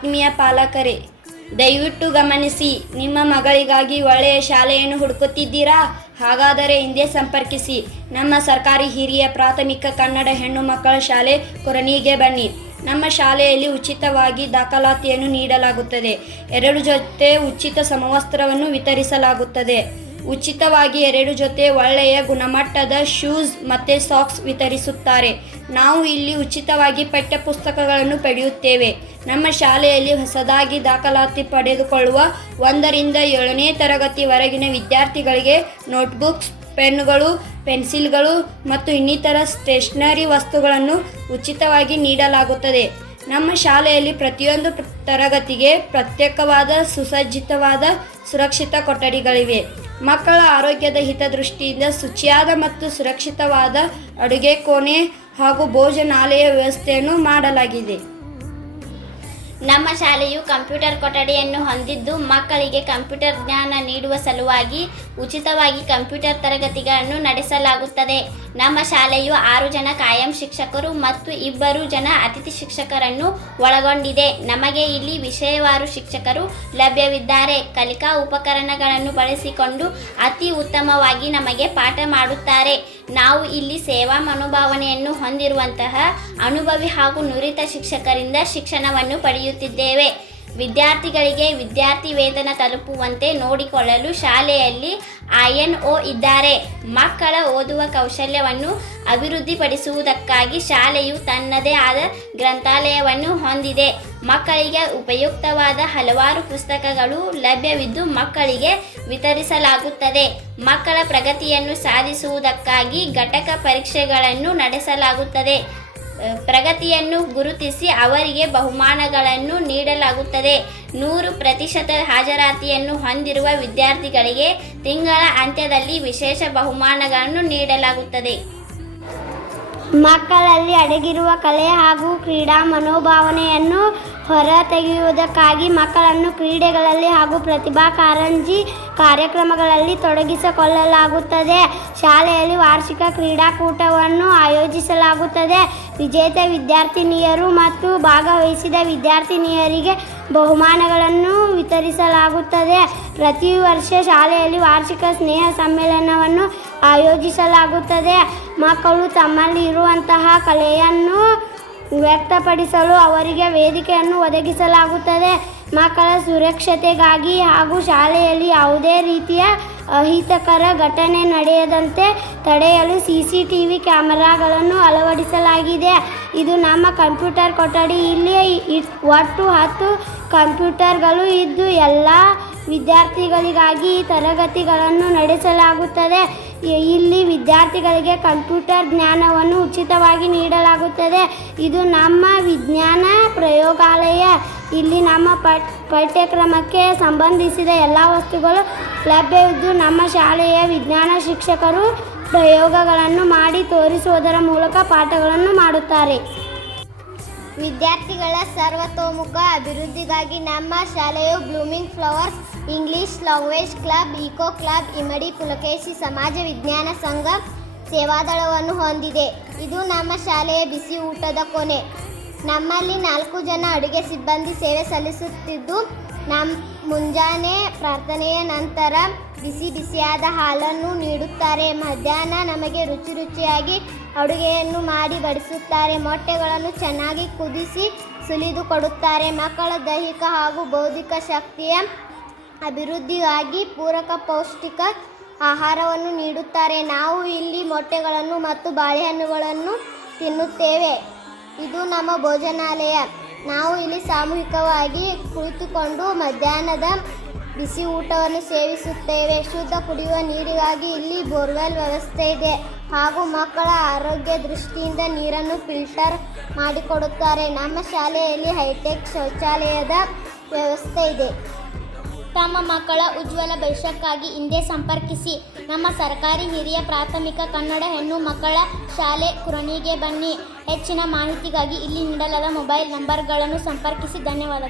ಆತ್ಮೀಯ ಪಾಲಕರೇ, ದಯವಿಟ್ಟು ಗಮನಿಸಿ. ನಿಮ್ಮ ಮಗಳಿಗಾಗಿ ಒಳ್ಳೆಯ ಶಾಲೆಯನ್ನು ಹುಡುಕುತ್ತಿದ್ದೀರಾ? ಹಾಗಾದರೆ ಹಿಂದೆ ಸಂಪರ್ಕಿಸಿ. ನಮ್ಮ ಸರ್ಕಾರಿ ಹಿರಿಯ ಪ್ರಾಥಮಿಕ ಕನ್ನಡ ಹೆಣ್ಣು ಮಕ್ಕಳ ಶಾಲೆ ಕುರನಿಗೆ ಬನ್ನಿ. ನಮ್ಮ ಶಾಲೆಯಲ್ಲಿ ಉಚಿತವಾಗಿ ದಾಖಲಾತಿಯನ್ನು ನೀಡಲಾಗುತ್ತದೆ. 2 ಜೊತೆ ಉಚಿತ ಸಮವಸ್ತ್ರವನ್ನು ವಿತರಿಸಲಾಗುತ್ತದೆ. ಉಚಿತವಾಗಿ 2 ಜೊತೆ ಒಳ್ಳೆಯ ಗುಣಮಟ್ಟದ ಶೂಸ್ ಮತ್ತು ಸಾಕ್ಸ್ ವಿತರಿಸುತ್ತಾರೆ. ನಾವು ಇಲ್ಲಿ ಉಚಿತವಾಗಿ ಪಠ್ಯಪುಸ್ತಕಗಳನ್ನು ಪಡೆಯುತ್ತೇವೆ. ನಮ್ಮ ಶಾಲೆಯಲ್ಲಿ ಹೊಸದಾಗಿ ದಾಖಲಾತಿ ಪಡೆದುಕೊಳ್ಳುವ 1ರಿಂದ 7ನೇ ತರಗತಿವರೆಗಿನ ವಿದ್ಯಾರ್ಥಿಗಳಿಗೆ ನೋಟ್ಬುಕ್ಸ್, ಪೆನ್ನುಗಳು, ಪೆನ್ಸಿಲ್ಗಳು ಮತ್ತು ಇನ್ನಿತರ ಸ್ಟೇಷನರಿ ವಸ್ತುಗಳನ್ನು ಉಚಿತವಾಗಿ ನೀಡಲಾಗುತ್ತದೆ. ನಮ್ಮ ಶಾಲೆಯಲ್ಲಿ ಪ್ರತಿಯೊಂದು ತರಗತಿಗೆ ಪ್ರತ್ಯೇಕವಾದ ಸುಸಜ್ಜಿತವಾದ ಸುರಕ್ಷಿತ ಕೊಠಡಿಗಳಿವೆ. ಮಕ್ಕಳ ಆರೋಗ್ಯದ ಹಿತದೃಷ್ಟಿಯಿಂದ ಶುಚಿಯಾದ ಮತ್ತು ಸುರಕ್ಷಿತವಾದ ಅಡುಗೆ ಕೋಣೆ ಹಾಗೂ ಭೋಜನಾಲಯ ವ್ಯವಸ್ಥೆಯನ್ನು ಮಾಡಲಾಗಿದೆ. ನಮ್ಮ ಶಾಲೆಯು ಕಂಪ್ಯೂಟರ್ ಕೊಠಡಿಯನ್ನು ಹೊಂದಿದ್ದು, ಮಕ್ಕಳಿಗೆ ಕಂಪ್ಯೂಟರ್ ಜ್ಞಾನ ನೀಡುವ ಸಲುವಾಗಿ ಉಚಿತವಾಗಿ ಕಂಪ್ಯೂಟರ್ ತರಗತಿಗಳನ್ನು ನಡೆಸಲಾಗುತ್ತದೆ. ನಮ್ಮ ಶಾಲೆಯು 6 ಜನ ಕಾಯಂ ಶಿಕ್ಷಕರು ಮತ್ತು 2 ಜನ ಅತಿಥಿ ಶಿಕ್ಷಕರನ್ನು ಒಳಗೊಂಡಿದೆ. ನಮಗೆ ಇಲ್ಲಿ ವಿಷಯವಾರು ಶಿಕ್ಷಕರು ಲಭ್ಯವಿದ್ದಾರೆ. ಕಲಿಕಾ ಉಪಕರಣಗಳನ್ನು ಬಳಸಿಕೊಂಡು ಅತಿ ಉತ್ತಮವಾಗಿ ನಮಗೆ ಪಾಠ ಮಾಡುತ್ತಾರೆ. ನಾವು ಇಲ್ಲಿ ಸೇವಾ ಮನೋಭಾವನೆಯನ್ನು ಹೊಂದಿರುವಂತಹ ಅನುಭವಿ ಹಾಗೂ ನುರಿತ ಶಿಕ್ಷಕರಿಂದ ಶಿಕ್ಷಣವನ್ನು ಪಡೆಯುತ್ತಿದ್ದೇವೆ. ವಿದ್ಯಾರ್ಥಿಗಳಿಗೆ ವಿದ್ಯಾರ್ಥಿ ವೇತನ ತಲುಪುವಂತೆ ನೋಡಿಕೊಳ್ಳಲು ಶಾಲೆಯಲ್ಲಿ INO ಇದ್ದಾರೆ. ಮಕ್ಕಳ ಓದುವ ಕೌಶಲ್ಯವನ್ನು ಅಭಿವೃದ್ಧಿಪಡಿಸುವುದಕ್ಕಾಗಿ ಶಾಲೆಯು ತನ್ನದೇ ಆದ ಗ್ರಂಥಾಲಯವನ್ನು ಹೊಂದಿದೆ. ಮಕ್ಕಳಿಗೆ ಉಪಯುಕ್ತವಾದ ಹಲವಾರು ಪುಸ್ತಕಗಳು ಲಭ್ಯವಿದ್ದು ಮಕ್ಕಳಿಗೆ ವಿತರಿಸಲಾಗುತ್ತದೆ. ಮಕ್ಕಳ ಪ್ರಗತಿಯನ್ನು ಸಾಧಿಸುವುದಕ್ಕಾಗಿ ಘಟಕ ಪರೀಕ್ಷೆಗಳನ್ನು ನಡೆಸಲಾಗುತ್ತದೆ. ಪ್ರಗತಿಯನ್ನು ಗುರುತಿಸಿ ಅವರಿಗೆ ಬಹುಮಾನಗಳನ್ನು ನೀಡಲಾಗುತ್ತದೆ. 100% ಹಾಜರಾತಿಯನ್ನು ಹೊಂದಿರುವ ವಿದ್ಯಾರ್ಥಿಗಳಿಗೆ ತಿಂಗಳ ಅಂತ್ಯದಲ್ಲಿ ವಿಶೇಷ ಬಹುಮಾನಗಳನ್ನು ನೀಡಲಾಗುತ್ತದೆ. ಮಕ್ಕಳಲ್ಲಿ ಅಡಗಿರುವ ಕಲೆ ಹಾಗೂ ಕ್ರೀಡಾ ಮನೋಭಾವನೆಯನ್ನು ಹೊರತೆಗೆಯುವುದಕ್ಕಾಗಿ ಮಕ್ಕಳನ್ನು ಕ್ರೀಡೆಗಳಲ್ಲಿ ಹಾಗೂ ಪ್ರತಿಭಾ ಕಾರಂಜಿ ಕಾರ್ಯಕ್ರಮಗಳಲ್ಲಿ ತೊಡಗಿಸಿಕೊಳ್ಳಲಾಗುತ್ತದೆ. ಶಾಲೆಯಲ್ಲಿ ವಾರ್ಷಿಕ ಕ್ರೀಡಾಕೂಟವನ್ನು ಆಯೋಜಿಸಲಾಗುತ್ತದೆ. ವಿಜೇತ ವಿದ್ಯಾರ್ಥಿನಿಯರು ಮತ್ತು ಭಾಗವಹಿಸಿದ ವಿದ್ಯಾರ್ಥಿನಿಯರಿಗೆ ಬಹುಮಾನಗಳನ್ನು ವಿತರಿಸಲಾಗುತ್ತದೆ. ಪ್ರತಿ ವರ್ಷ ಶಾಲೆಯಲ್ಲಿ ವಾರ್ಷಿಕ ಸ್ನೇಹ ಸಮ್ಮೇಳನವನ್ನು ಆಯೋಜಿಸಲಾಗುತ್ತದೆ. ಮಕ್ಕಳು ತಮ್ಮಲ್ಲಿ ಇರುವಂತಹ ಕಲೆಯನ್ನು ವ್ಯಕ್ತಪಡಿಸಲು ಅವರಿಗೆ ವೇದಿಕೆಯನ್ನು ಒದಗಿಸಲಾಗುತ್ತದೆ. ಮಕ್ಕಳ ಸುರಕ್ಷತೆಗಾಗಿ ಹಾಗೂ ಶಾಲೆಯಲ್ಲಿ ಯಾವುದೇ ರೀತಿಯ ಅಹಿತಕರ ಘಟನೆ ನಡೆಯದಂತೆ ತಡೆಯಲು CCTV ಕ್ಯಾಮೆರಾಗಳನ್ನು ಅಳವಡಿಸಲಾಗಿದೆ. ಇದು ನಮ್ಮ ಕಂಪ್ಯೂಟರ್ ಕೊಠಡಿ. ಇಲ್ಲಿ ಒಟ್ಟು 10 ಕಂಪ್ಯೂಟರ್ಗಳು ಇದ್ದು ಎಲ್ಲ ವಿದ್ಯಾರ್ಥಿಗಳಿಗಾಗಿ ತರಗತಿಗಳನ್ನು ನಡೆಸಲಾಗುತ್ತದೆ. ಇಲ್ಲಿ ವಿದ್ಯಾರ್ಥಿಗಳಿಗೆ ಕಂಪ್ಯೂಟರ್ ಜ್ಞಾನವನ್ನು ಉಚಿತವಾಗಿ ನೀಡಲಾಗುತ್ತದೆ. ಇದು ನಮ್ಮ ವಿಜ್ಞಾನ ಪ್ರಯೋಗಾಲಯ. ಇಲ್ಲಿ ನಮ್ಮ ಪಠ್ಯಕ್ರಮಕ್ಕೆ ಸಂಬಂಧಿಸಿದ ಎಲ್ಲ ವಸ್ತುಗಳು ಲಭ್ಯವಿದ್ದು ನಮ್ಮ ಶಾಲೆಯ ವಿಜ್ಞಾನ ಶಿಕ್ಷಕರು ಪ್ರಯೋಗಗಳನ್ನು ಮಾಡಿ ತೋರಿಸುವುದರ ಮೂಲಕ ಪಾಠಗಳನ್ನು ಮಾಡುತ್ತಾರೆ. ವಿದ್ಯಾರ್ಥಿಗಳ ಸರ್ವತೋಮುಖ ಅಭಿವೃದ್ಧಿಗಾಗಿ ನಮ್ಮ ಶಾಲೆಯು blooming flowers, English language club, eco club, Immadi Pulakeshi ಸಮಾಜ ವಿಜ್ಞಾನ ಸಂಘ, ಸೇವಾದಳವನ್ನು ಹೊಂದಿದೆ. ಇದು ನಮ್ಮ ಶಾಲೆಯ ಬಿಸಿ ಊಟದ ಕೋಣೆ. ನಮ್ಮಲ್ಲಿ 4 ಜನ ಅಡುಗೆ ಸಿಬ್ಬಂದಿ ಸೇವೆ ಸಲ್ಲಿಸುತ್ತಿದ್ದು, ಮುಂಜಾನೆ ಪ್ರಾರ್ಥನೆಯ ನಂತರ ಬಿಸಿಯಾದ ಹಾಲನ್ನು ನೀಡುತ್ತಾರೆ. ಮಧ್ಯಾಹ್ನ ನಮಗೆ ರುಚಿಯಾಗಿ ಅಡುಗೆಯನ್ನು ಮಾಡಿ ಬಡಿಸುತ್ತಾರೆ. ಮೊಟ್ಟೆಗಳನ್ನು ಚೆನ್ನಾಗಿ ಕುದಿಸಿ ಸುಲಿದು ಕೊಡುತ್ತಾರೆ. ಮಕ್ಕಳ ದೈಹಿಕ ಹಾಗೂ ಬೌದ್ಧಿಕ ಶಕ್ತಿಯ ಅಭಿವೃದ್ಧಿಗಾಗಿ ಪೂರಕ ಪೌಷ್ಟಿಕ ಆಹಾರವನ್ನು ನೀಡುತ್ತಾರೆ. ನಾವು ಇಲ್ಲಿ ಮೊಟ್ಟೆಗಳನ್ನು ಮತ್ತು ಬಾಳೆಹಣ್ಣುಗಳನ್ನು ತಿನ್ನುತ್ತೇವೆ. ಇದು ನಮ್ಮ ಭೋಜನಾಲಯ. ನಾವು ಇಲ್ಲಿ ಸಾಮೂಹಿಕವಾಗಿ ಕುಳಿತುಕೊಂಡು ಮಧ್ಯಾಹ್ನದ ಬಿಸಿ ಊಟವನ್ನು ಸೇವಿಸುತ್ತೇವೆ. ಶುದ್ಧ ಕುಡಿಯುವ ನೀರಿಗಾಗಿ ಇಲ್ಲಿ ಬೋರ್ವೆಲ್ ವ್ಯವಸ್ಥೆ ಇದೆ ಹಾಗೂ ಮಕ್ಕಳ ಆರೋಗ್ಯ ದೃಷ್ಟಿಯಿಂದ ನೀರನ್ನು ಫಿಲ್ಟರ್ ಮಾಡಿಕೊಡುತ್ತಾರೆ. ನಮ್ಮ ಶಾಲೆಯಲ್ಲಿ ಹೈಟೆಕ್ ಶೌಚಾಲಯದ ವ್ಯವಸ್ಥೆ ಇದೆ. ತಮ್ಮ ಮಕ್ಕಳ ಉಜ್ವಲ ಭವಿಷ್ಯಕ್ಕಾಗಿ ಹಿಂದೆ ಸಂಪರ್ಕಿಸಿ. ನಮ್ಮ ಸರ್ಕಾರಿ ಹಿರಿಯ ಪ್ರಾಥಮಿಕ ಕನ್ನಡ ಹೆಣ್ಣು ಮಕ್ಕಳ ಶಾಲೆ ಕುರನಿಗೆ ಬನ್ನಿ. ಹೆಚ್ಚಿನ ಮಾಹಿತಿಗಾಗಿ ಇಲ್ಲಿ ನೀಡಲಾದ ಮೊಬೈಲ್ ನಂಬರ್ಗಳನ್ನು ಸಂಪರ್ಕಿಸಿ. ಧನ್ಯವಾದಗಳು.